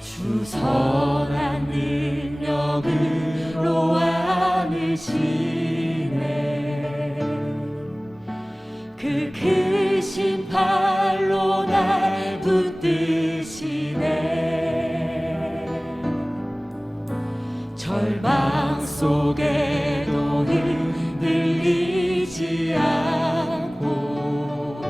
주 선한 능력으로 안으시네. 그 크신 팔로 날 붙드시네. 절망 속에도 흔들리지 않고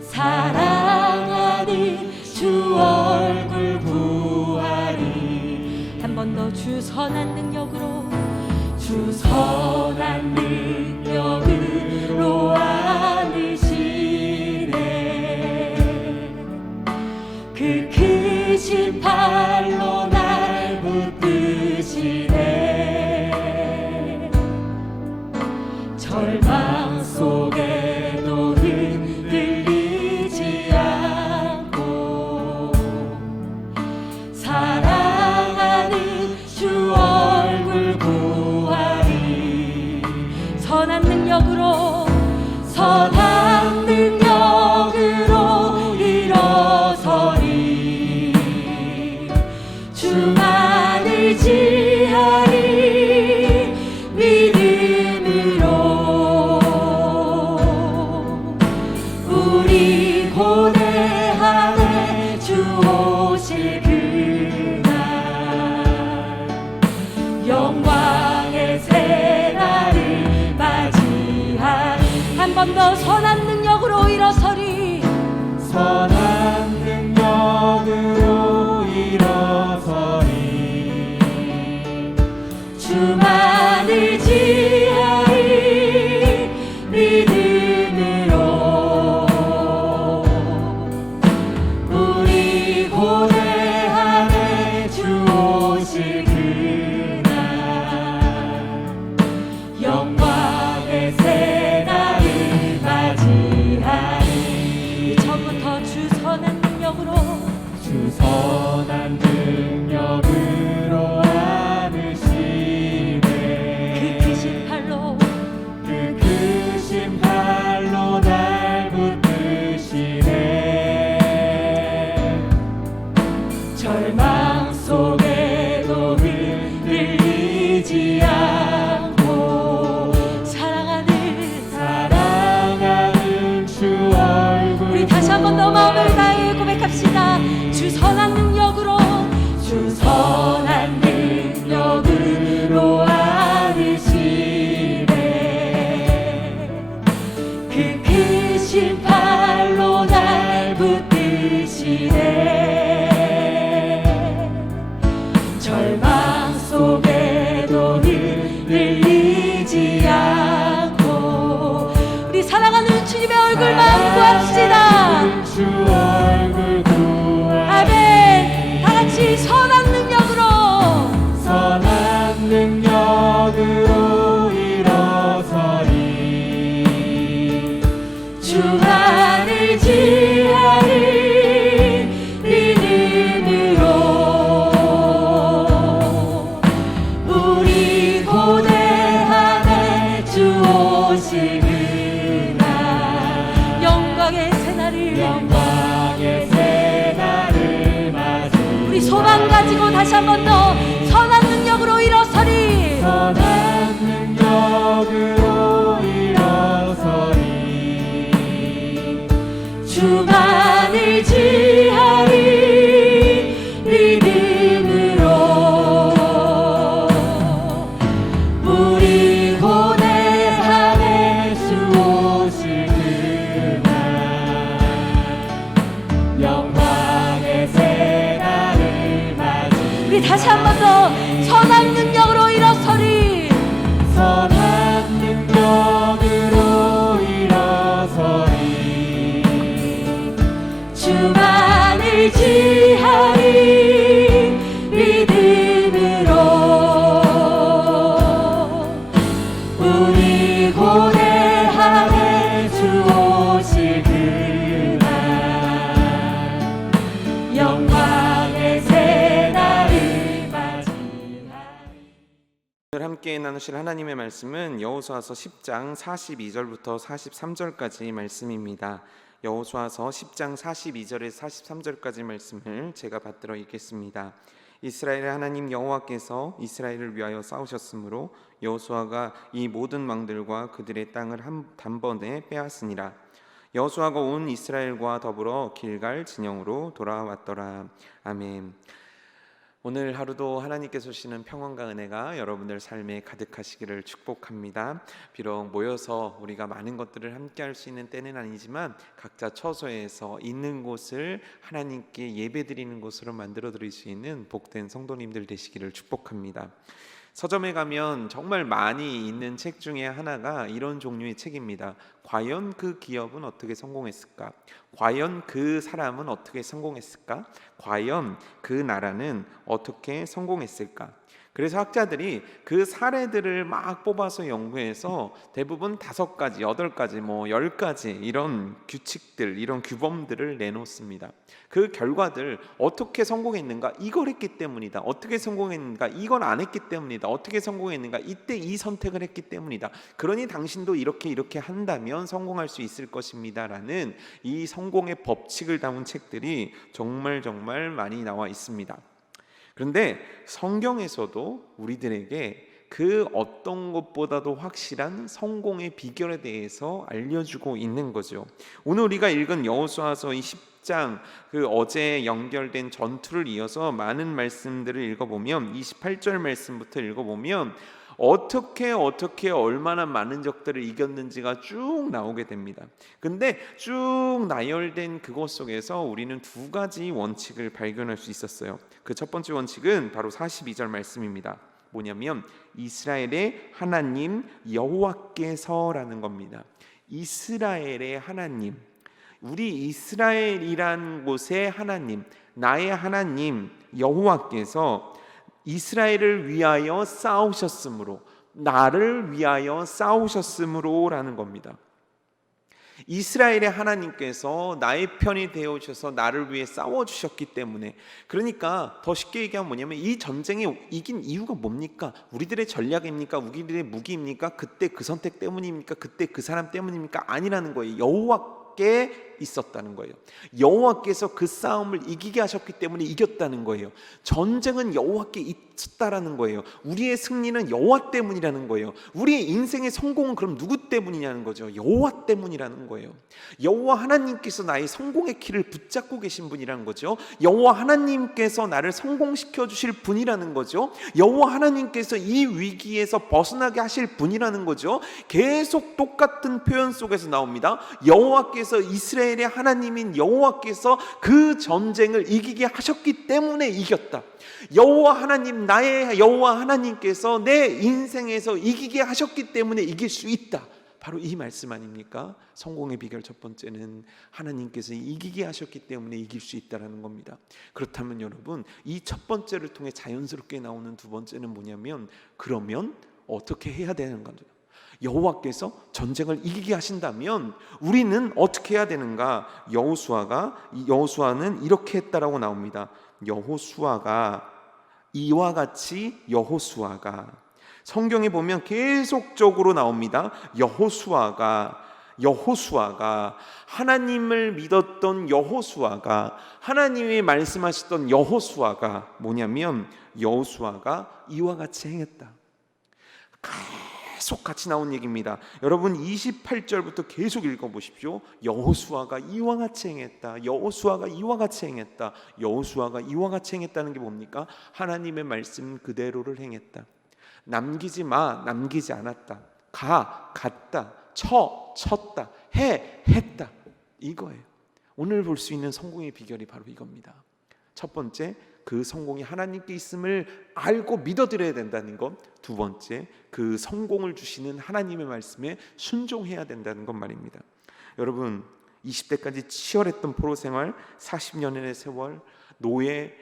사랑하는 주 얼굴 보아리. 한 번 더 주 선한 능력으로, 주 선한 능력으로 안으시네. 그 크신 팔로 날 붙드시네. 절망 속에도 흔들리지 않고 사랑하는 주 얼굴 보아리. 선한 능력으로, 선한 능력으로 일어서리. 주만 의지하리. 믿음으로 우리 고뇌하네. 주 오실 그날 영광의 새날을 맞이하리. 한 번 더 선한 능력으로 일어서리. 선한 능력으로 일어서리. 주만 의지하리. 믿음으로 우리 고뇌하네. 주 오실 그날 영광의 새날을 맞이하리. 처음부터 주 선한 능력으로, 주 선한 능력으로 안으시네. 그 크신 팔로, 그 크신 팔로 날 붙드시네. 절망 속에도 흔들리지 않고 사랑하는 주 얼굴. 우리 다시 한 번 더 마음을 다해 고백합시다. 주 선한 능력으로, 주 선한 능력으로 안으시네. 그 크신 팔로 날 붙드시네. 절망 속에도 흔들리지 않고 우리 사랑하는 주님의 얼굴만 구합시다. 주 얼굴 구하리. 아멘. 다같이 선한 능력으로, 선한 능력으로 일어서리. 주만 의지하리. 믿음으로 우리 고뇌하네. 주 오실 그날 영광의 새날을 맞이. 우리 소망 가지고 다시 한 번 더 선한 능력으로 일어서리. 선한 능력으로 일어서리. 주만 의지하리. 믿음으로 우리 고뇌하네. 주 오실 그날 영광의 새날을 맞이. 우리 다시 한 번 더 선한 능력으로 일어서리. 선한 능력으로 일어서리. 주만 의지하리. 믿음으로 우리 고뇌하네. 주 오실 그날 영광의 새날 함께 나누실 하나님의 말씀은 여호수아서 10장 42절부터 43절까지 말씀입니다. 여호수아서 10장 42절에서 43절까지 말씀을 제가 받들어 읽겠습니다. 이스라엘의 하나님 여호와께서 이스라엘을 위하여 싸우셨으므로 여호수아가 이 모든 왕들과 그들의 땅을 단번에 빼앗으니라. 여호수아가 온 이스라엘과 더불어 길갈 진영으로 돌아왔더라. 아멘. 오늘 하루도 하나님께서 주시는 평안과 은혜가 여러분들 삶에 가득하시기를 축복합니다. 비록 모여서 우리가 많은 것들을 함께 할 수 있는 때는 아니지만 각자 처소에서 있는 곳을 하나님께 예배드리는 곳으로 만들어 드릴 수 있는 복된 성도님들 되시기를 축복합니다. 서점에 가면 정말 많이 있는 책 중에 하나가 이런 종류의 책입니다. 과연 그 기업은 어떻게 성공했을까? 과연 그 사람은 어떻게 성공했을까? 과연 그 나라는 어떻게 성공했을까? 그래서 학자들이 그 사례들을 막 뽑아서 연구해서 대부분 5가지, 8가지, 10가지 이런 규칙들, 이런 규범들을 내놓습니다. 그 결과들 어떻게 성공했는가? 이걸 했기 때문이다. 어떻게 성공했는가? 이걸 안 했기 때문이다. 어떻게 성공했는가? 이때 이 선택을 했기 때문이다. 그러니 당신도 이렇게 한다면 성공할 수 있을 것입니다. 라는 이 성공의 법칙을 담은 책들이 정말 많이 나와 있습니다. 그런데 성경에서도 우리들에게 그 어떤 것보다도 확실한 성공의 비결에 대해서 알려주고 있는 거죠. 오늘 우리가 읽은 여호수아서 이 10장 그 어제 연결된 전투를 이어서 많은 말씀들을 읽어보면 28절 말씀부터 읽어보면 어떻게 얼마나 많은 적들을 이겼는지가 쭉 나오게 됩니다. 근데 쭉 나열된 그것 속에서 우리는 2가지 원칙을 발견할 수 있었어요. 그 첫 번째 원칙은 바로 42절 말씀입니다. 뭐냐면 이스라엘의 하나님 여호와께서라는 겁니다. 이스라엘의 하나님, 우리 이스라엘이란 곳의 하나님, 나의 하나님 여호와께서 이스라엘을 위하여 싸우셨으므로, 나를 위하여 싸우셨으므로 라는 겁니다. 이스라엘의 하나님께서 나의 편이 되어주셔서 나를 위해 싸워주셨기 때문에, 그러니까 더 쉽게 얘기하면 뭐냐면 이 전쟁에 이긴 이유가 뭡니까? 우리들의 전략입니까? 우리들의 무기입니까? 그때 그 선택 때문입니까? 그때 그 사람 때문입니까? 아니라는 거예요. 여호와께 있었다는 거예요. 여호와께서 그 싸움을 이기게 하셨기 때문에 이겼다는 거예요. 전쟁은 여호와께 있었다라는 거예요. 우리의 승리는 여호와 때문이라는 거예요. 우리의 인생의 성공은 그럼 누구 때문이냐는 거죠. 여호와 때문이라는 거예요. 여호와 하나님께서 나의 성공의 키를 붙잡고 계신 분이라는 거죠. 여호와 하나님께서 나를 성공시켜 주실 분이라는 거죠. 여호와 하나님께서 이 위기에서 벗어나게 하실 분이라는 거죠. 계속 똑같은 표현 속에서 나옵니다. 여호와께서 이스라엘의 하나님인 여호와께서 그 전쟁을 이기게 하셨기 때문에 이겼다. 여호와 하나님, 나의 여호와 하나님께서 내 인생에서 이기게 하셨기 때문에 이길 수 있다. 바로 이 말씀 아닙니까? 성공의 비결 첫 번째는 하나님께서 이기게 하셨기 때문에 이길 수 있다는 겁니다. 그렇다면 여러분, 이 첫 번째를 통해 자연스럽게 나오는 두 번째는 뭐냐면, 그러면 어떻게 해야 되는 건가요? 여호와께서 전쟁을 이기게 하신다면 우리는 어떻게 해야 되는가? 여호수아는 이렇게 했다라고 나옵니다. 이와 같이 여호수아가, 성경에 보면 계속적으로 나옵니다. 여호수아가 하나님을 믿었던 여호수아가, 하나님이 말씀하셨던 여호수아가 뭐냐면, 여호수아가 이와 같이 행했다. 계속 같이 나온 얘기입니다. 여러분 28절부터 계속 읽어보십시오. 여호수아가 이와 같이 행했다. 여호수아가 이와 같이 행했다. 여호수아가 이와 같이 행했다는 게 뭡니까? 하나님의 말씀 그대로를 행했다. 남기지 않았다. 갔다. 쳤다. 했다. 이거예요. 오늘 볼 수 있는 성공의 비결이 바로 이겁니다. 첫 번째, 그 성공이 하나님께 있음을 알고 믿어드려야 된다는 것. 두 번째, 그 성공을 주시는 하나님의 말씀에 순종해야 된다는 것 말입니다. 여러분, 20대까지 치열했던 포로 생활, 40년의 세월, 노예,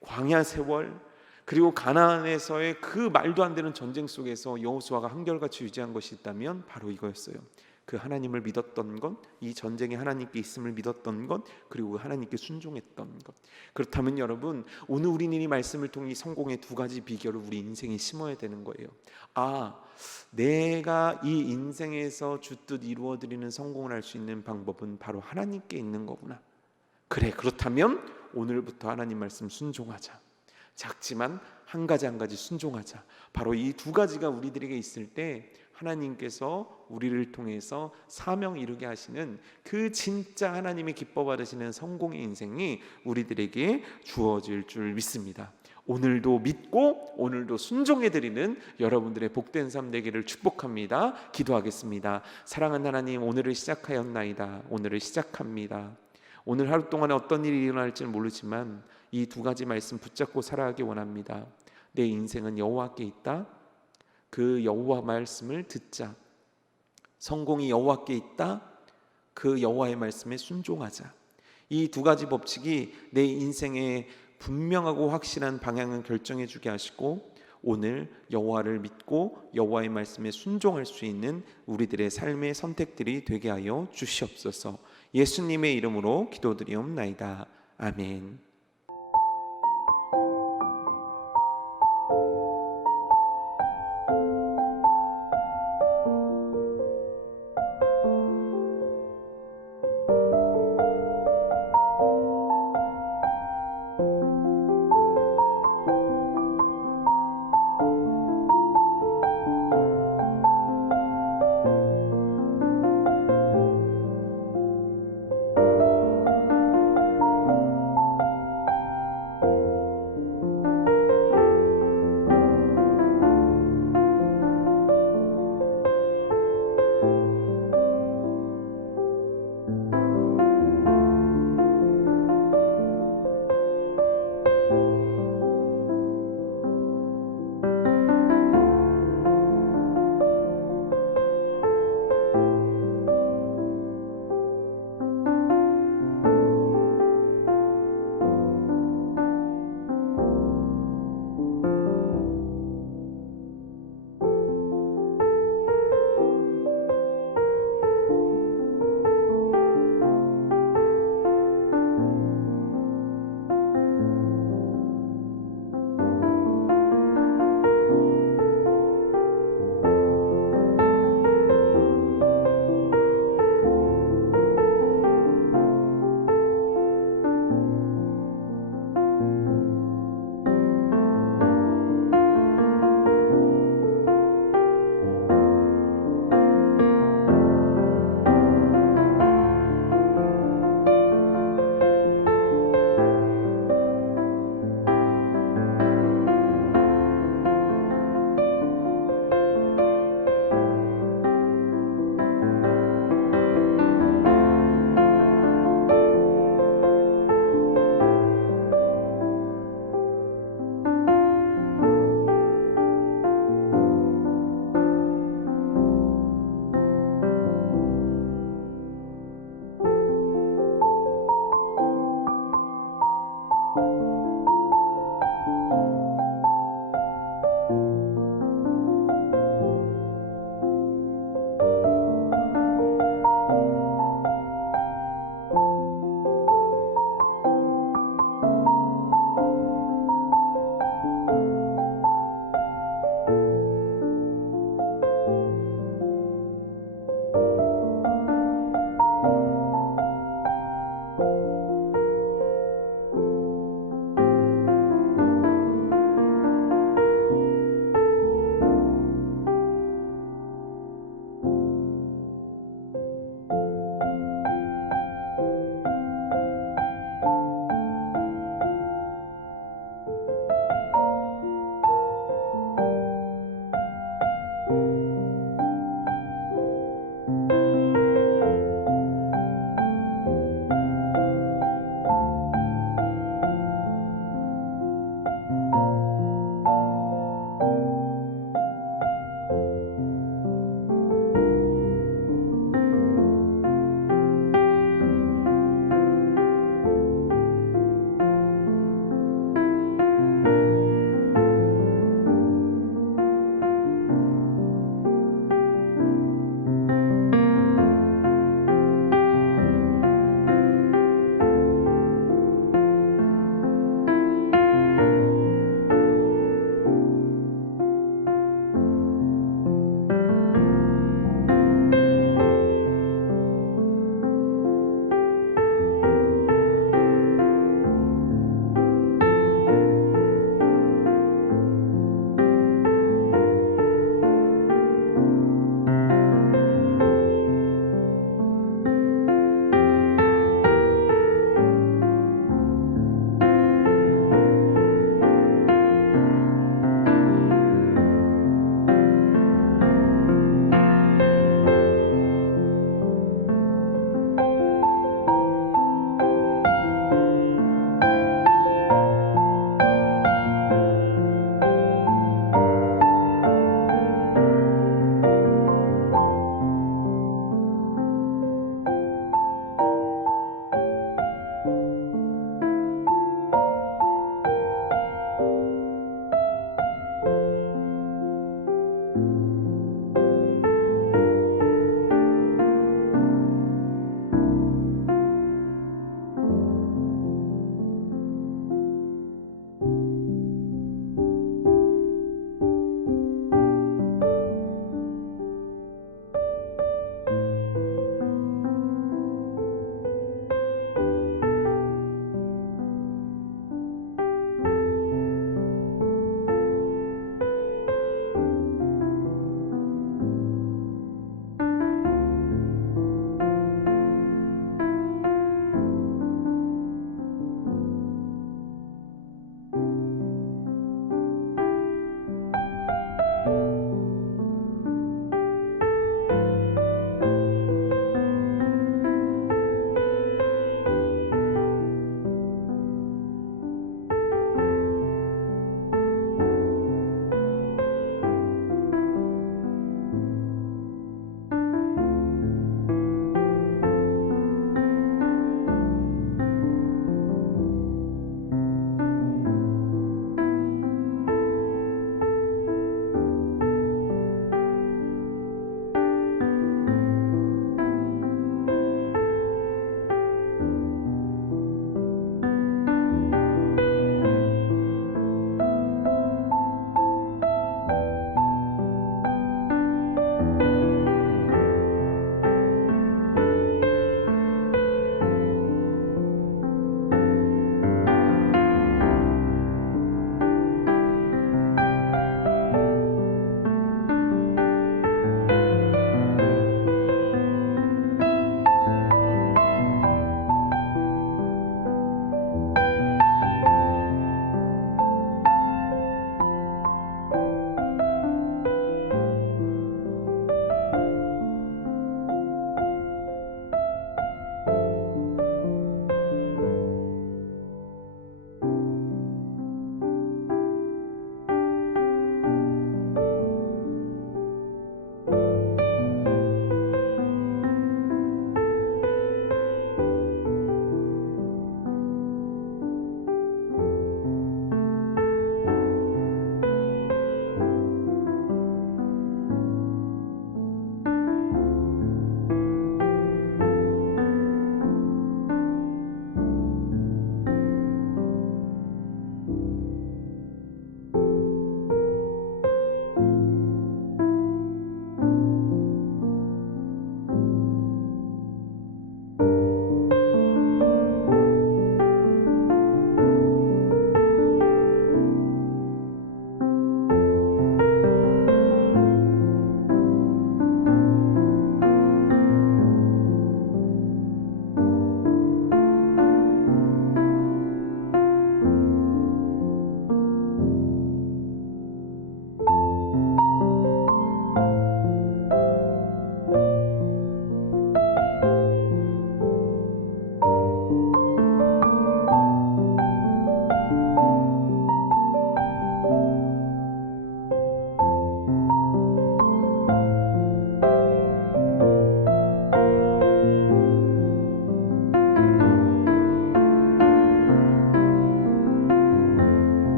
광야 세월, 그리고 가나안에서의 그 말도 안 되는 전쟁 속에서 여호수아가 한결같이 유지한 것이 있다면 바로 이거였어요. 그 하나님을 믿었던 것, 이 전쟁에 하나님께 있음을 믿었던 것, 그리고 하나님께 순종했던 것. 그렇다면 여러분, 오늘 우리는 이 말씀을 통해 성공의 두 가지 비결을 우리 인생에 심어야 되는 거예요. 내가 이 인생에서 주뜻 이루어드리는 성공을 할 수 있는 방법은 바로 하나님께 있는 거구나. 그래, 그렇다면 오늘부터 하나님 말씀 순종하자. 작지만 한 가지 한 가지 순종하자. 바로 이 두 가지가 우리들에게 있을 때 하나님께서 우리를 통해서 사명 이루게 하시는 그 진짜 하나님이 기뻐 받으시는 성공의 인생이 우리들에게 주어질 줄 믿습니다. 오늘도 믿고 오늘도 순종해 드리는 여러분들의 복된 삶 되기를 축복합니다. 기도하겠습니다. 사랑하는 하나님, 오늘을 시작하였나이다. 오늘을 시작합니다. 오늘 하루 동안에 어떤 일이 일어날지는 모르지만 이 두 가지 말씀 붙잡고 살아가기 원합니다. 내 인생은 여호와께 있다. 그 여호와 말씀을 듣자. 성공이 여호와께 있다. 그 여호와의 말씀에 순종하자. 이 두 가지 법칙이 내 인생의 분명하고 확실한 방향을 결정해 주게 하시고 오늘 여호와를 믿고 여호와의 말씀에 순종할 수 있는 우리들의 삶의 선택들이 되게 하여 주시옵소서. 예수님의 이름으로 기도드리옵나이다. 아멘.